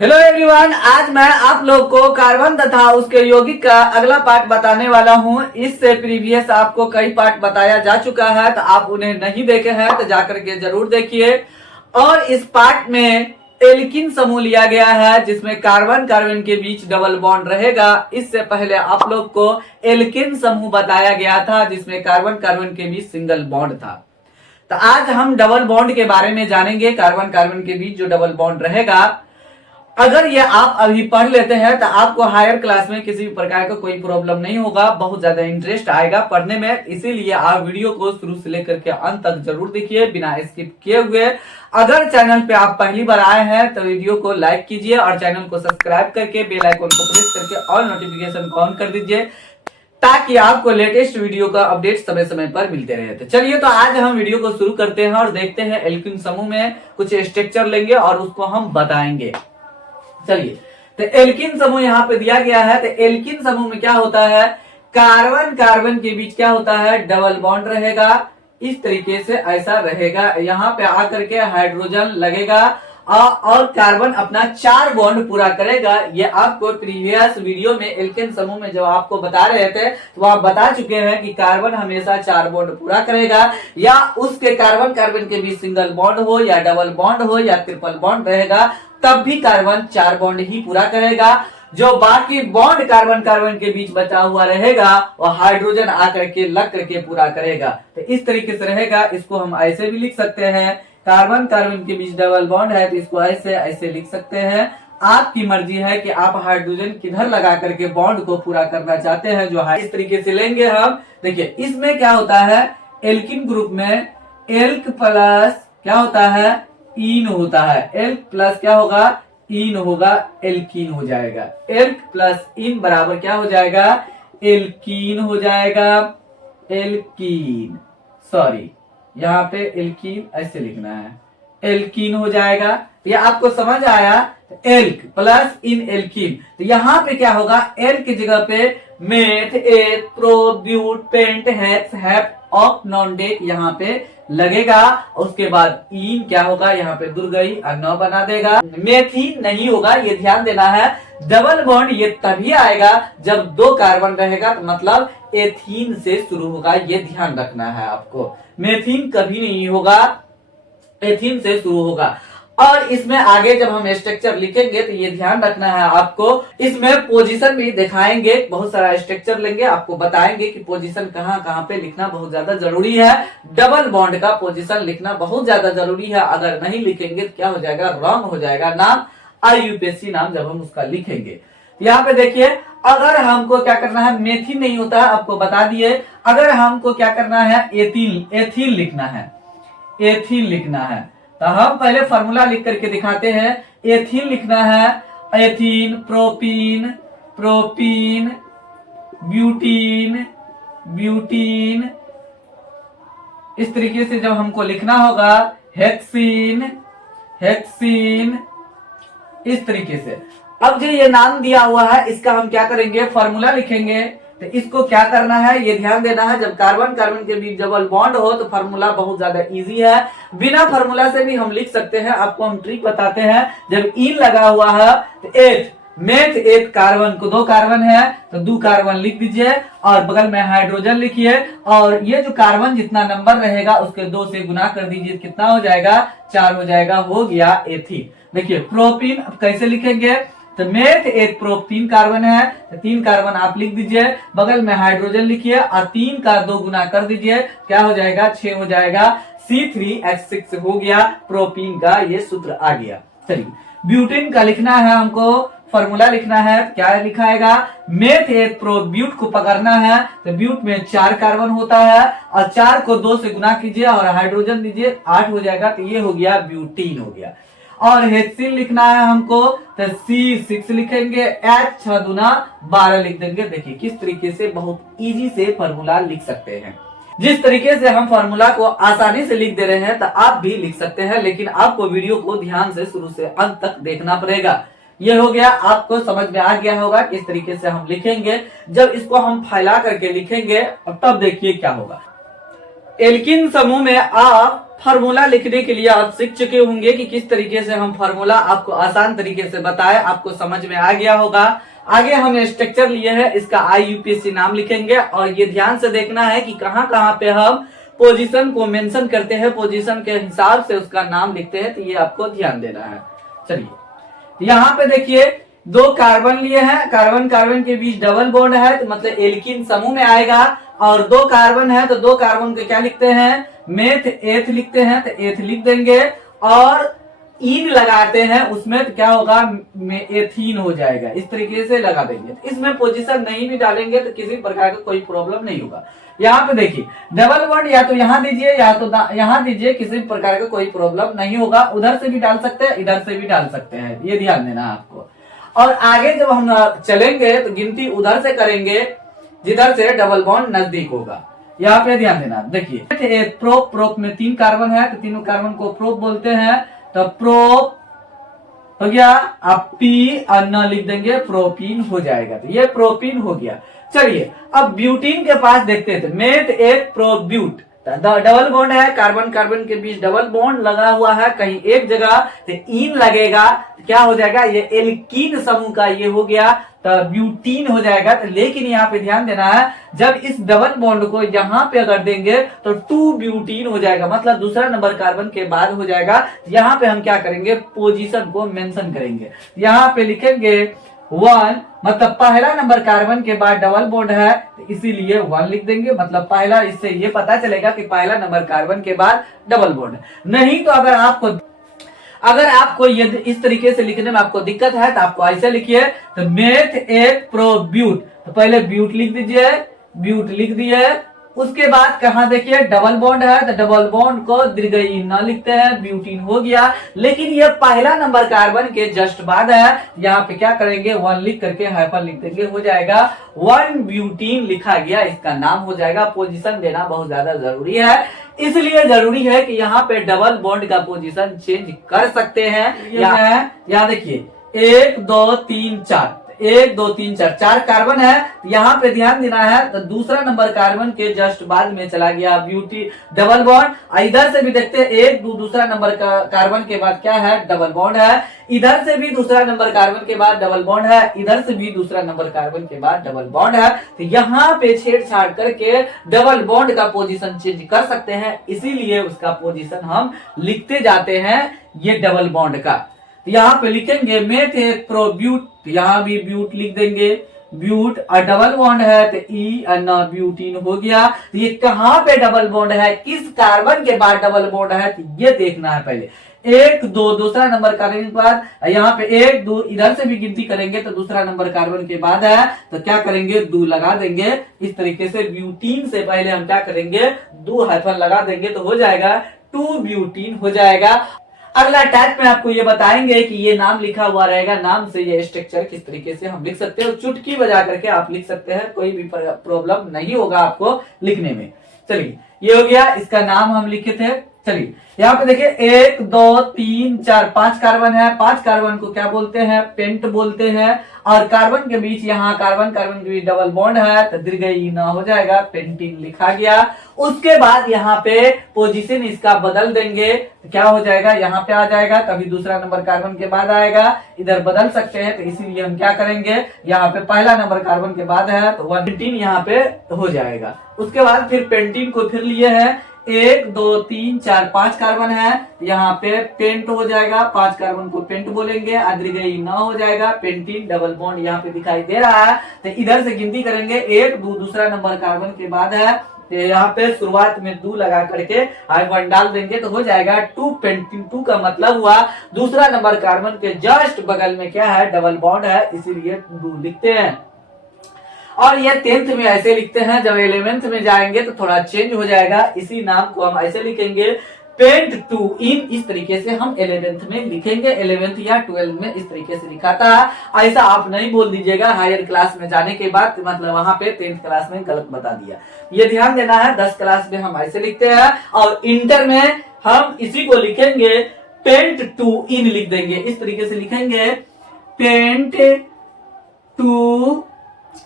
Hello everyone, आज मैं आप लोग को कार्बन तथा उसके यौगिक का अगला पार्ट बताने वाला हूं। इससे प्रीवियस आपको कई पार्ट बताया जा चुका है, तो आप उन्हें नहीं देखे हैं तो जाकर के जरूर देखिए। और इस पार्ट में एल्किन समूह लिया गया है जिसमें कार्बन कार्बन के बीच डबल बॉन्ड रहेगा। इससे पहले आप लोग को एल्किन समूह बताया गया था जिसमें कार्बन कार्बन के बीच सिंगल बॉन्ड था। तो आज हम डबल बॉन्ड के बारे में जानेंगे। कार्बन कार्बन के बीच जो डबल बॉन्ड रहेगा, अगर ये आप अभी पढ़ लेते हैं तो आपको हायर क्लास में किसी भी प्रकार का कोई प्रॉब्लम नहीं होगा, बहुत ज्यादा इंटरेस्ट आएगा पढ़ने में। इसीलिए आप वीडियो को शुरू से लेकर के अंत तक जरूर देखिए बिना स्किप किए हुए। अगर चैनल पे आप पहली बार आए हैं तो वीडियो को लाइक कीजिए और चैनल को सब्सक्राइब करके बेल आइकन को प्रेस करके ऑल नोटिफिकेशन को ऑन कर दीजिए ताकि आपको लेटेस्ट वीडियो का अपडेट समय समय पर मिलते रहे। तो चलिए, तो आज हम वीडियो को शुरू करते हैं और देखते हैं एल्किन समूह में कुछ स्ट्रक्चर लेंगे और उसको हम बताएंगे। चलिए, तो एल्किन समूह यहाँ पे दिया गया है। तो एल्किन समूह में क्या होता है, कार्बन कार्बन के बीच क्या होता है, डबल बॉन्ड रहेगा। इस तरीके से ऐसा रहेगा, यहाँ पे आकर के हाइड्रोजन लगेगा और कार्बन अपना 4 बॉन्ड पूरा करेगा। ये आपको प्रीवियस वीडियो में एल्केन समूह में जब आपको बता रहे थे तो आप बता चुके हैं कि कार्बन हमेशा 4 बॉन्ड पूरा करेगा, या उसके कार्बन कार्बन के बीच सिंगल बॉन्ड हो या डबल बॉन्ड हो या ट्रिपल बॉन्ड रहेगा, तब भी कार्बन 4 बॉन्ड ही पूरा करेगा। जो बाकी बॉन्ड कार्बन कार्बन के बीच बचा हुआ रहेगा वो हाइड्रोजन आकर के लग करके पूरा करेगा। तो इस तरीके से रहेगा। इसको हम ऐसे भी लिख सकते हैं, कार्बन कार्बन के बीच डबल बॉन्ड है तो इसको ऐसे ऐसे लिख सकते हैं। आपकी मर्जी है कि आप हाइड्रोजन किधर लगा करके बॉन्ड को पूरा करना चाहते हैं। जो है इस तरीके से लेंगे हम। देखिए, इसमें क्या होता है, एल्किन ग्रुप में एल्क प्लस क्या होता है, इन होता है। एल्क प्लस क्या होगा, इन होगा, एल्कीन हो जाएगा। एल्क प्लस इन बराबर क्या हो जाएगा, एल्कीन हो जाएगा। एल्कीन, सॉरी यहाँ पे एल्कीन ऐसे लिखना है, एल्कीन हो जाएगा। तो ये आपको समझ आया। एल्क प्लस इन एल्कीन, तो यहाँ पे क्या होगा, एल की जगह पे meth, eth, pro, but, pent, hex, hep, ऑफ, नॉन डेट यहाँ पे लगेगा। उसके बाद इन क्या होगा, यहाँ पे दूर गई और 9 बना देगा। मेथीन नहीं होगा, ये ध्यान देना है। डबल बॉन्ड ये तभी आएगा जब 2 कार्बन रहेगा, तो मतलब एथीन से शुरू होगा, ये ध्यान रखना है आपको। मेथीन कभी नहीं होगा, एथीन से शुरू होगा। और इसमें आगे जब हम स्ट्रक्चर लिखेंगे तो ये ध्यान रखना है आपको। इसमें पोजीशन भी दिखाएंगे, बहुत सारा स्ट्रक्चर लेंगे, आपको बताएंगे कि पोजीशन कहाँ कहाँ पे लिखना बहुत ज्यादा जरूरी है। डबल बॉन्ड का पोजीशन लिखना बहुत ज्यादा जरूरी है। अगर नहीं लिखेंगे तो क्या हो जाएगा, रॉन्ग हो जाएगा नाम, IUPAC नाम जब हम उसका लिखेंगे। यहाँ पे देखिए, अगर हमको क्या करना है, मेथिन नहीं होता है, आपको बता दिए। अगर हमको क्या करना है, एथिल लिखना है, एथिल लिखना है, तो हम पहले फॉर्मूला लिख करके दिखाते हैं। एथिल लिखना है, ethyne, propene, propene, butene, butene. इस तरीके से जब हमको लिखना होगा, हेक्सीन, हेक्सीन, इस तरीके से। अब जो ये नाम दिया हुआ है इसका हम क्या करेंगे, फॉर्मूला लिखेंगे। तो इसको क्या करना है, ये ध्यान देना है। जब कार्बन कार्बन के बीच डबल बॉन्ड हो तो फॉर्मूला बहुत ज्यादा इजी है, बिना फॉर्मूला से भी हम लिख सकते हैं। आपको हम ट्रिक बताते हैं। जब इन लगा हुआ है तो एथ, मेथ एथ कार्बन को 2 कार्बन है तो 2 कार्बन लिख दीजिए और बगल में हाइड्रोजन लिखिए। और ये जो कार्बन जितना नंबर रहेगा उसके 2 से गुना कर दीजिए, कितना हो जाएगा, 4 हो जाएगा, हो गया एथीन। देखिए, प्रोपीन अब कैसे लिखेंगे, तो मेथ एक प्रो 3 कार्बन है तो 3 कार्बन आप लिख दीजिए, बगल में हाइड्रोजन लिखिए और 3 का 2 गुना कर दीजिए, क्या हो जाएगा, 6 हो जाएगा। C3H6 हो गया, प्रोपीन का ये सूत्र आ गया। चलिए, ब्यूटीन का लिखना है, हमको फॉर्मूला लिखना है। क्या लिखाएगा, मेथ एक प्रो ब्यूट को पकड़ना है तो ब्यूट में 4 कार्बन होता है और 4 को 2 से गुना कीजिए और हाइड्रोजन दीजिए, 8 हो जाएगा। तो ये हो गया, ब्यूटीन हो गया। और हेक्सीन लिखना है हमको तो C6 लिखेंगे, H 6 दूना 12 लिख देंगे। देखिए किस तरीके से बहुत इजी से फॉर्मूला लिख सकते हैं। जिस तरीके से हम फॉर्मूला को आसानी से लिख दे रहे हैं तो आप भी लिख सकते हैं, लेकिन आपको वीडियो को ध्यान से शुरू से अंत तक देखना पड़ेगा। ये हो गया, आपको समझ में आ गया होगा किस तरीके से हम लिखेंगे। जब इसको हम फैला करके लिखेंगे और तब देखिए क्या होगा। एल्किन समूह में आप फार्मूला लिखने के लिए आप सीख चुके होंगे कि किस तरीके से हम फार्मूला आपको आसान तरीके से बताए, आपको समझ में आ गया होगा। आगे हम स्ट्रक्चर लिए हैं, इसका IUPAC नाम लिखेंगे और ये ध्यान से देखना है कि कहां कहां पे हम पोजीशन को मेंशन करते हैं, पोजीशन के हिसाब से उसका नाम लिखते हैं, तो ये आपको ध्यान देना है। चलिए यहाँ पे देखिए 2 कार्बन लिए हैं, कार्बन कार्बन के बीच डबल बॉन्ड है तो मतलब एल्कीन समूह में आएगा, और 2 कार्बन है तो 2 कार्बन को क्या लिखते हैं, मेथ एथ लिखते हैं, तो एथ लिख देंगे, और इन लगाते हैं उसमें तो क्या होगा, एथीन हो जाएगा, इस तरीके से लगा देंगे। इसमें पोजीशन नहीं भी डालेंगे तो किसी प्रकार का कोई प्रॉब्लम नहीं होगा। यहाँ पे देखिए डबल बॉन्ड या तो यहाँ दीजिए या तो यहाँ दीजिए, किसी प्रकार का कोई प्रॉब्लम नहीं होगा। उधर से भी डाल सकते हैं, इधर से भी डाल सकते हैं, ये ध्यान देना है आपको। और आगे जब हम चलेंगे तो गिनती उधर से करेंगे जिधर से डबल बॉन्ड नजदीक होगा, यहाँ पे ध्यान देना। देखिए प्रोप, प्रोप में 3 कार्बन है तो तीनों कार्बन को प्रोप बोलते हैं, तो प्रोप हो गया, आप पी और न लिख देंगे, प्रोपीन हो जाएगा, तो ये प्रोपीन हो गया। चलिए अब ब्यूटीन के पास देखते हैं, तो मेथ एक प्रोब्यूट, डबल बॉन्ड है, कार्बन कार्बन के बीच डबल बॉन्ड लगा हुआ है कहीं एक जगह, तो इन लगेगा तो क्या हो जाएगा, ये एल्कीन समूह का ये हो गया, तो ब्यूटीन हो जाएगा। तो लेकिन यहाँ पे ध्यान देना है, जब इस डबल बॉन्ड को यहाँ पे अगर देंगे तो 2 ब्यूटीन हो जाएगा, मतलब दूसरा नंबर कार्बन के बाद हो जाएगा। यहाँ पे हम क्या करेंगे, पोजीशन को मेंशन करेंगे, यहाँ पे लिखेंगे 1, मतलब पहला नंबर कार्बन के बाद डबल बॉन्ड है तो इसीलिए 1 लिख देंगे, मतलब पहला, इससे ये पता चलेगा कि पहला नंबर कार्बन के बाद डबल बॉन्ड। नहीं तो अगर आपको ये इस तरीके से लिखने में आपको दिक्कत है तो आपको ऐसे लिखिए, तो मेथ एक प्रोब्यूट, तो पहले ब्यूट लिख दीजिए, ब्यूट लिख दिए, उसके बाद कहा देखिए डबल बॉन्ड है तो डबल बॉन्ड को दीर्घई न लिखते हैं, ब्यूटीन हो गया। लेकिन ये पहला नंबर कार्बन के जस्ट बाद है, यहाँ पे क्या करेंगे 1 लिख करके हाइफन लिख देंगे, हो जाएगा 1 ब्यूटीन लिखा गया, इसका नाम हो जाएगा। पोजीशन देना बहुत ज्यादा जरूरी है, इसलिए जरूरी है कि यहाँ पे डबल बॉन्ड का पोजीशन चेंज कर सकते हैं। यहाँ देखिए 1 2 3 4, 1 2 3 4, 4 कार्बन है, यहाँ पे ध्यान देना है, तो दूसरा नंबर कार्बन के जस्ट बाद में चला गया ब्यूटी डबल बॉन्ड। इधर से भी देखते हैं 1 2 दूसरा नंबर का कार्बन के बाद क्या है, डबल बॉन्ड है, इधर से भी दूसरा नंबर कार्बन के बाद डबल बॉन्ड है, इधर से भी दूसरा नंबर कार्बन के बाद डबल बॉन्ड है। तो यहाँ पे छेड़छाड़ करके डबल बॉन्ड का पोजीशन चेंज कर सकते हैं, इसीलिए उसका पोजीशन हम लिखते जाते हैं ये डबल बॉन्ड का। यहाँ पे लिखेंगे मेथ एक प्रोब्यूट, यहाँ भी ब्यूट लिख देंगे, ब्यूट, और डबल बॉन्ड है तो ई ब्यूटीन हो गया। तो ये कहाँ पे डबल बॉन्ड है, किस कार्बन के बाद डबल बॉन्ड है, तो ये देखना है पहले। 1 2 दूसरा नंबर कार्बन के बाद, यहाँ पे 1 2 इधर से भी गिनती करेंगे तो दूसरा नंबर कार्बन के बाद है, तो क्या करेंगे 2 लगा देंगे। इस तरीके से ब्यूटीन से पहले हम क्या करेंगे 2 हाइफन लगा देंगे, तो हो जाएगा 2 ब्यूटीन हो जाएगा। अगला टाइप में आपको ये बताएंगे कि ये नाम लिखा हुआ रहेगा, नाम से ये स्ट्रक्चर किस तरीके से हम लिख सकते हैं, चुटकी बजा करके आप लिख सकते हैं, कोई भी प्रॉब्लम नहीं होगा आपको लिखने में। चलिए ये हो गया, इसका नाम हम लिखे थे। चलिए यहाँ पे देखिए 1 2 3 4 5 कार्बन है, 5 कार्बन को क्या बोलते हैं, पेंट बोलते हैं, और कार्बन के बीच यहाँ कार्बन कार्बन के बीच डबल बॉन्ड है तो दीर्घई न हो जाएगा, पेंटीन लिखा गया। उसके बाद यहाँ पे पोजीशन इसका बदल देंगे तो क्या हो जाएगा, यहाँ पे आ जाएगा, कभी दूसरा नंबर कार्बन के बाद आएगा, इधर बदल सकते हैं, तो इसीलिए हम क्या करेंगे, यहाँ पे पहला नंबर कार्बन के बाद है तो 1 पेंटीन यहाँ पे हो जाएगा। उसके बाद फिर पेंटीन को फिर लिए है, 1 2 3 4 5 कार्बन है, यहाँ पे पेंट हो जाएगा, 5 कार्बन को पेंट बोलेंगे, अद्रिगई न हो जाएगा, पेंटीन डबल बॉन्ड यहाँ पे दिखाई दे रहा है, तो इधर से गिनती करेंगे 1 2 दूसरा नंबर कार्बन के बाद है, तो यहाँ पे शुरुआत में 2 लगा करके हाइफन डाल देंगे तो हो जाएगा 2 पेंटीन। 2 का मतलब हुआ दूसरा नंबर कार्बन के जस्ट बगल में क्या है, डबल बॉन्ड है, इसीलिए 2 लिखते हैं। और ये 10th में ऐसे लिखते हैं, जब 11th में जाएंगे तो थोड़ा चेंज हो जाएगा, इसी नाम को हम ऐसे लिखेंगे पेंट टू इन, इस तरीके से हम 11th में लिखेंगे। 11th या 12th में इस तरीके से लिखा था, ऐसा आप नहीं बोल दीजिएगा हायर क्लास में जाने के बाद, मतलब वहां पे 10th क्लास में गलत बता दिया, ये ध्यान देना है। 10 क्लास में हम ऐसे लिखते हैं, और इंटर में हम इसी को लिखेंगे पेंट टू इन लिख देंगे, इस तरीके से लिखेंगे pent two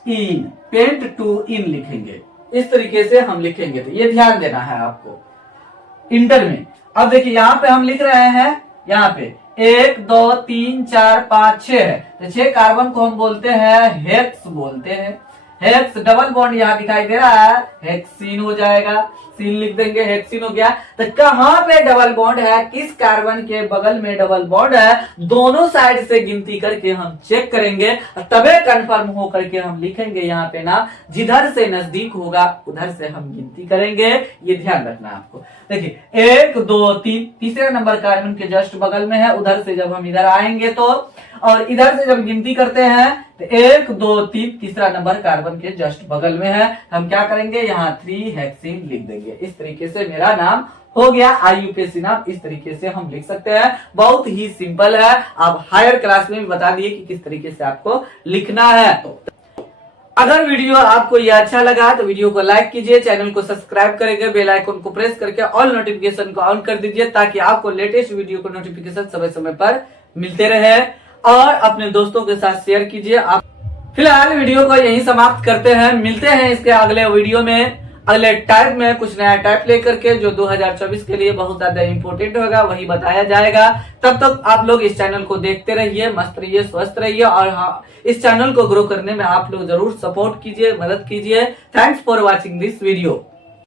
ene, pent two ene लिखेंगे, इस तरीके से हम लिखेंगे, तो ये ध्यान देना है आपको इंटर में। अब देखिए यहाँ पे हम लिख रहे हैं, यहाँ पे 1 2 3 4 5 6 है, तो 6 कार्बन को हम बोलते हैं हेक्स बोलते हैं। हेक्स डबल बॉन्ड यहाँ दिखाई दे रहा है, हेक्सीन हो जाएगा, सीन लिख देंगे, हेक्सीन हो गया। तो कहां पे डबल बॉन्ड है, किस कार्बन के बगल में डबल बॉन्ड है, दोनों साइड से गिनती करके हम चेक करेंगे, तबे कंफर्म हो करके हम लिखेंगे यहाँ पे ना, जिधर से नजदीक होगा उधर से हम गिनती करेंगे, ये ध्यान रखना आपको। देखिए 1 2 3 तीसरे नंबर कार्बन के जस्ट बगल में है, उधर से जब हम इधर आएंगे तो, और इधर से जब गिनती करते हैं तो 1 2 3 तीसरा नंबर कार्बन के जस्ट बगल में है, हम क्या करेंगे, यहाँ 3 हेक्सीन लिख देंगे। इस तरीके से मेरा नाम हो गया IUPAC नाम, इस तरीके से हम लिख सकते हैं, बहुत ही सिंपल है। आप हायर क्लास में भी बता दिए कि किस तरीके से आपको लिखना है। तो अगर वीडियो आपको ये अच्छा लगा तो वीडियो को लाइक कीजिए, चैनल को सब्सक्राइब करेंगे, बेल आइकन को प्रेस करके ऑल नोटिफिकेशन को ऑन कर दीजिए, ताकि आपको लेटेस्ट वीडियो को नोटिफिकेशन समय समय पर मिलते रहे, और अपने दोस्तों के साथ शेयर कीजिए। आप फिलहाल वीडियो को यही समाप्त करते हैं, मिलते हैं इसके अगले वीडियो में, अगले टाइप में कुछ नया टाइप लेकर के, जो 2024 के लिए बहुत ज्यादा इंपॉर्टेंट होगा वही बताया जाएगा। तब तक आप लोग इस चैनल को देखते रहिए, मस्त रहिए, स्वस्थ रहिए, और हाँ, इस चैनल को ग्रो करने में आप लोग जरूर सपोर्ट कीजिए, मदद कीजिए। Thanks for watching this video.